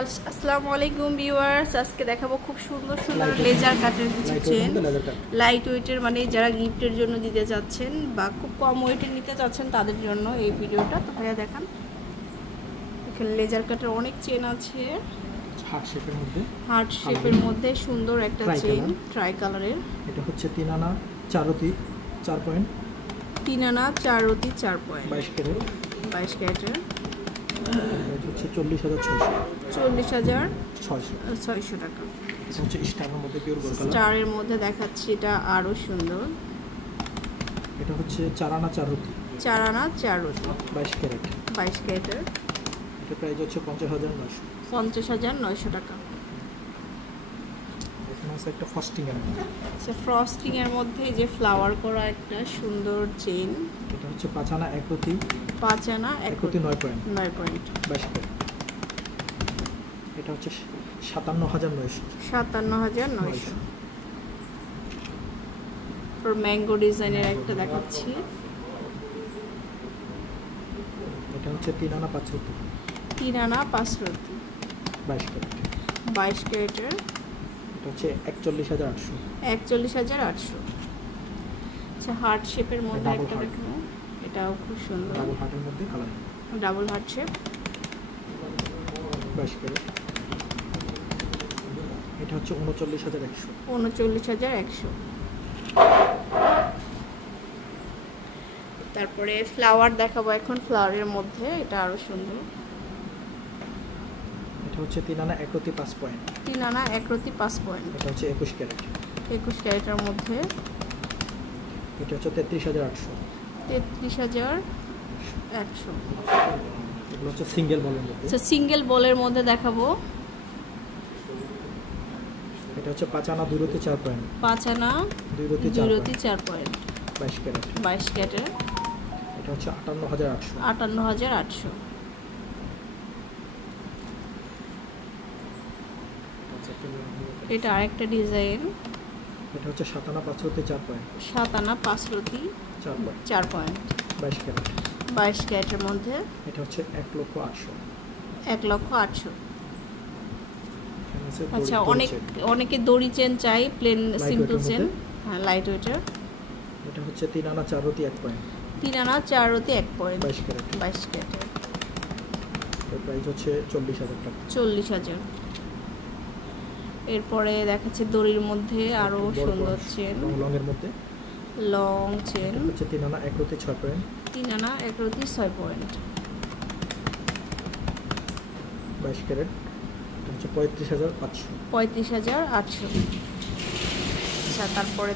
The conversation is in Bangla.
আসসালামু আলাইকুম ভিউয়ার্স, আজকে দেখাবো খুব সুন্দর সুন্দর লেজার কাটের কিছু চেন, লাইট ওয়েটের, মানে যারা গিফটের জন্য দিতে চাচ্ছেন বা খুব কম ওয়েটের নিতে চাচ্ছেন তাদের জন্য এই ভিডিওটা। তো ভাইয়া দেখান, এখানে লেজার কাটের অনেক চেন আছে, হার্ট শেপের মধ্যে সুন্দর একটা চেন, ট্রাই কালারের। এটা হচ্ছে 3 আনা 4 রতি 4 পয়েন্ট, 3 আনা 4 রতি 4 পয়েন্ট, 22 ক্যারেট, 22 ক্যারেটের। এটা হচ্ছে 40,600, 40,600 টাকা। এটা হচ্ছে স্টারের মধ্যে পিওর গোল্ড কালার, স্টারের মধ্যে দেখাচ্ছি, এটা আরো সুন্দর। এটা হচ্ছে 4 আনা 4 রতি, 4 আনা 4 রতি, 22 ক্যারেট, 22 ক্যারেটের। এটা প্রাইস হচ্ছে 50,900, 50,900 টাকা। এখানে আছে একটা ফ্রস্টিং এর মধ্যে, আচ্ছা, ফ্রস্টিং এর মধ্যে যে ফ্লাওয়ার করা একটা সুন্দর চেইন। এটা হচ্ছে 5 আনা 1 রতি, 5 আনা 1 রতি 9 পয়েন্ট, 9 পয়েন্ট, 22 ক্যারেট। এটা হচ্ছে 57,900, 57,900। আর ম্যাঙ্গো ডিজাইনের একটা দেখাচ্ছি, এটা হচ্ছে 3 আনা 5 রতি, 3 আনা 5 রতি, 22 ক্যারেট, 22 ক্যারেটের। এটা হচ্ছে 41,800, 41,800। আচ্ছা, হার্ট শেপের মধ্যে ডাবল একটা হার্ট। দেখো, এটাও খুব সুন্দর, ডাবল হার্টের মধ্যে colour, double heart shape, 22 carat. এটা হচ্ছে 39,100, 39,100। তারপরে ফ্লাওয়ার দেখাবো এখন, ফ্লাওয়ারের মধ্যে এটা আরো সুন্দর। এটা হচ্ছে 3 আনা 1 রতি 5 পয়েন্ট, 3 আনা 1 রতি 5 পয়েন্ট, এটা হচ্ছে 21 ক্যারেট, 21 ক্যারেটের মধ্যে। এটা হচ্ছে 33,800, 33,100। এগুলো হচ্ছে সিঙ্গেল বলের মধ্যে। আচ্ছা, সিঙ্গেল বলের মধ্যে দেখাবো, এটা হচ্ছে 5 আনা 2 রতি 4 পয়েন্ট, 5 আনা 2 রতি 4 পয়েন্ট, 22 ক্যারেট। 22 ক্যারেটের। এটা হচ্ছে 58,800, 58,800। এটা আরেকটা ডিজাইন, এটা হচ্ছে 7 আনা 5 রতি 4 পয়েন্ট, 7 আনা 5 রতি 4 পয়েন্ট, 22 ক্যারেট। 22 ক্যারেটের মধ্যে। এটা হচ্ছে 1,08,000, 1,08,000। এখানে আছে আচ্ছা, দড়ি অনেকে দড়ি চেন চাই, প্লেন সিম্পল weight-এর চেন, মধ্যে। হ্যাঁ, লাইট ওয়েটের। এটা হচ্ছে 3 আনা 4 রতি 1 পয়েন্ট, 3 আনা 4 রতি 1 পয়েন্ট, 22 ক্যারেট। 22 ক্যারেটের। এর প্রাইস হচ্ছে 40,000 টাকা, 40,000। এরপরে দেখাচ্ছে দড়ির মধ্যে আরো সুন্দর চেন, লংয়ের মধ্যে। লং চেন, এটা হচ্ছে 3 আনা 1 রতি 6 পয়েন্ট, 3 আনা 1 রতি 6 পয়েন্ট, 22 ক্যারেট। এটা হচ্ছে 35,500, 35,800। আচ্ছা, তারপরে